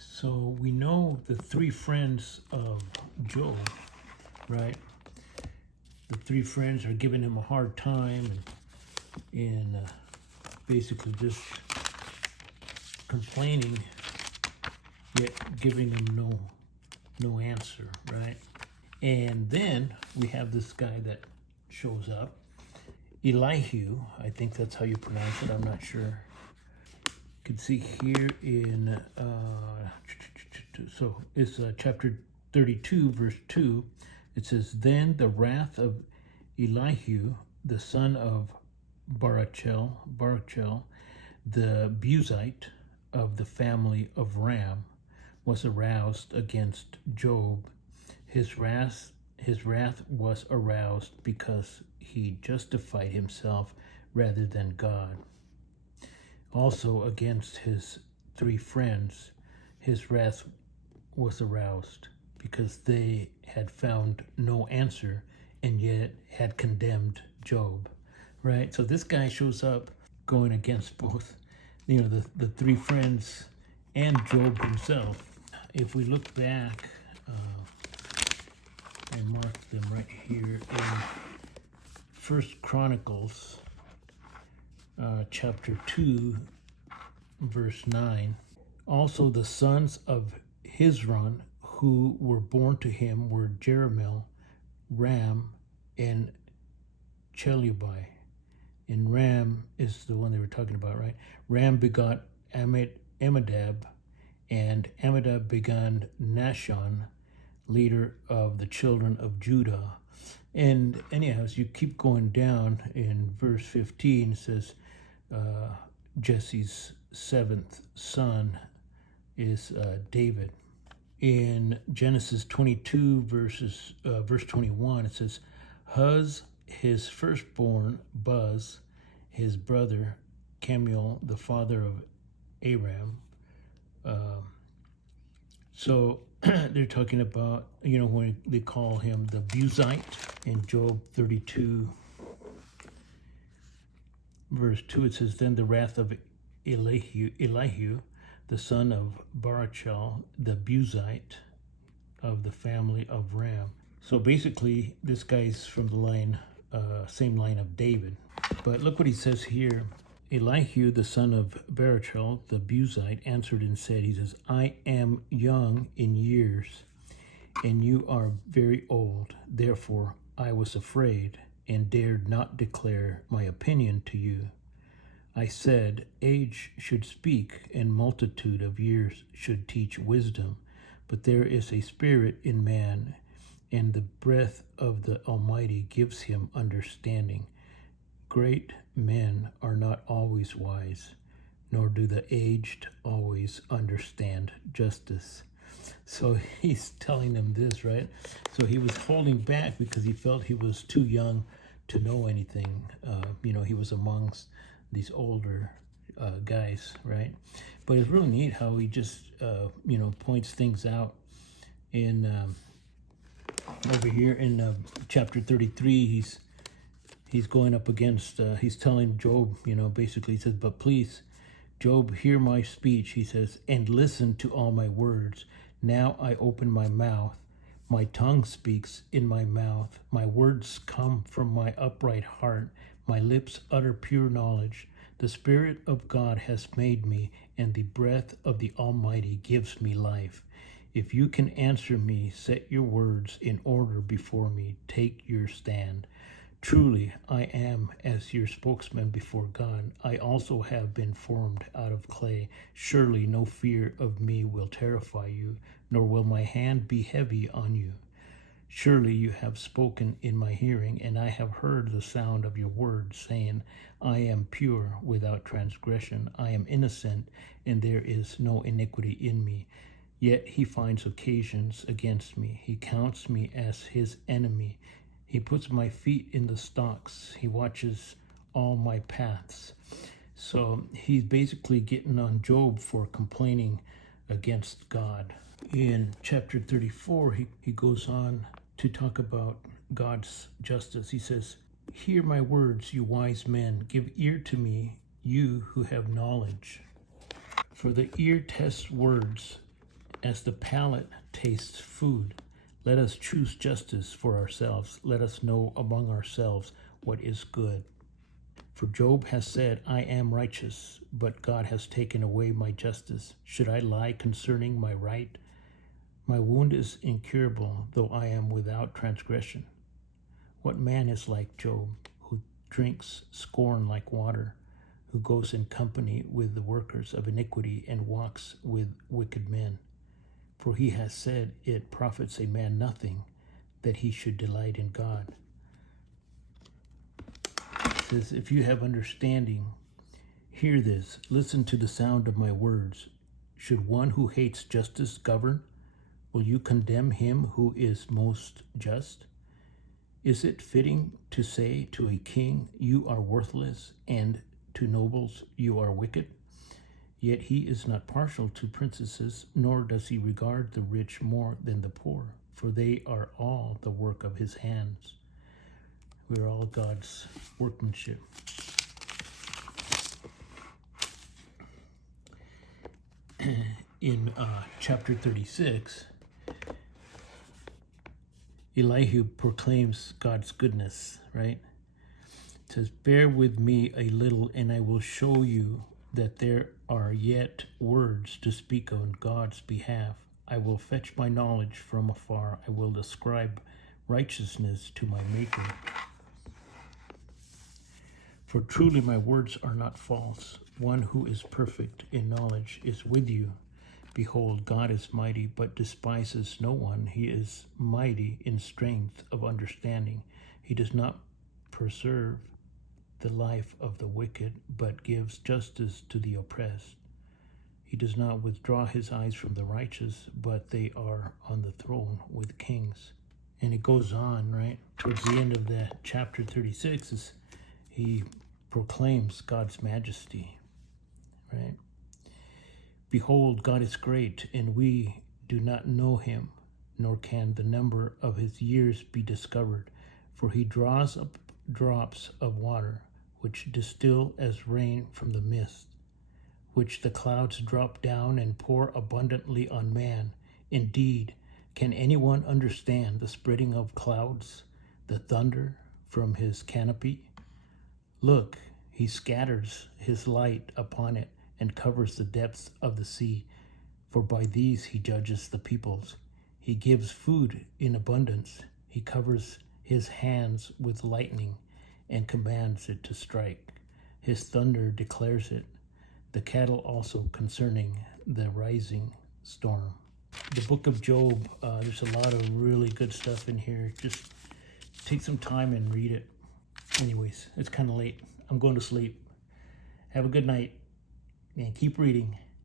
So we know the three friends of Job, right? The three friends are giving him a hard time and basically just complaining, yet giving him no answer, right? And then we have this guy that shows up, Elihu. I think that's how you pronounce it. I'm not sure. You can see here in so it's chapter 32, verse 2. It says, "Then the wrath of Elihu, the son of Barachel, the Buzite of the family of Ram, was aroused against Job. His wrath was aroused because he justified himself rather than God. Also against his three friends, his wrath was aroused because they had found no answer and yet had condemned Job." Right? So this guy shows up going against both, the three friends and Job himself. If we look back, I marked them right here in First Chronicles, chapter 2, verse 9. "Also the sons of Hezron who were born to him were Jeremiel, Ram, and Chelubai." And Ram is the one they were talking about, right? Ram begot Amminadab, and Amminadab begot Nahshon, leader of the children of Judah. And anyhow, as you keep going down in verse 15, it says Jesse's seventh son is David. In Genesis 22, verse 21, it says, "Huz, his firstborn, Buz, his brother, Kemuel, the father of Aram." So they're talking about, when they call him the Buzite. In Job 32, verse 2, it says, "Then the wrath of Elihu, the son of Barachel, the Buzite of the family of Ram." So basically, this guy's from the same line of David. But look what he says here. "Elihu, the son of Barachel, the Buzite, answered and said," he says, "I am young in years, and you are very old. Therefore, I was afraid and dared not declare my opinion to you. I said, age should speak, and multitude of years should teach wisdom. But there is a spirit in man, and the breath of the Almighty gives him understanding. Great men are not always wise, nor do the aged always understand justice." So he's telling them this, right? So he was holding back because he felt he was too young to know anything. He was amongst these older guys, right? But it's really neat how he just, points things out. In over here in chapter 33, he's going up against, he's telling Job, basically he says, "But please, Job, hear my speech," he says, "and listen to all my words. Now I open my mouth. My tongue speaks in my mouth. My words come from my upright heart. My lips utter pure knowledge. The Spirit of God has made me, and the breath of the Almighty gives me life. If you can answer me, set your words in order before me. Take your stand. Truly, I am as your spokesman before God. I also have been formed out of clay. Surely no fear of me will terrify you, nor will my hand be heavy on you. Surely you have spoken in my hearing, and I have heard the sound of your words, saying, I am pure, without transgression. I am innocent, and there is no iniquity in me. Yet he finds occasions against me. He counts me as his enemy. He puts my feet in the stocks. He watches all my paths." So he's basically getting on Job for complaining against God. In chapter 34, he goes on to talk about God's justice. He says, "Hear my words, you wise men. Give ear to me, you who have knowledge. For the ear tests words, as the palate tastes food. Let us choose justice for ourselves. Let us know among ourselves what is good. For Job has said, I am righteous, but God has taken away my justice. Should I lie concerning my right? My wound is incurable, though I am without transgression. What man is like Job, who drinks scorn like water, who goes in company with the workers of iniquity and walks with wicked men? For he has said, it profits a man nothing that he should delight in God. It says, if you have understanding, hear this, listen to the sound of my words. Should one who hates justice govern? Will you condemn him who is most just? Is it fitting to say to a king, you are worthless, and to nobles, you are wicked? Yet he is not partial to princesses, nor does he regard the rich more than the poor, for they are all the work of his hands. We are all God's workmanship. In chapter 36, Elihu proclaims God's goodness, right? It says, bear with me a little, and I will show you that there are yet words to speak on God's behalf. I will fetch my knowledge from afar. I will ascribe righteousness to my Maker. For truly my words are not false. One who is perfect in knowledge is with you. Behold, God is mighty, but despises no one. He is mighty in strength of understanding. He does not preserve the life of the wicked, but gives justice to the oppressed. He does not withdraw his eyes from the righteous, but they are on the throne with kings. And it goes on, right? Towards the end of the chapter 36, he proclaims God's majesty, right? Behold, God is great, and we do not know him, nor can the number of his years be discovered. For he draws up drops of water, which distill as rain from the mist, which the clouds drop down and pour abundantly on man. Indeed, can anyone understand the spreading of clouds, the thunder from his canopy? Look, he scatters his light upon it and covers the depths of the sea, for by these he judges the peoples. He gives food in abundance. He covers his hands with lightning and commands it to strike. His thunder declares it, the cattle also concerning the rising storm. The book of Job, there's a lot of really good stuff in here. Just take some time and read it. Anyways, it's kind of late. I'm going to sleep. Have a good night and keep reading.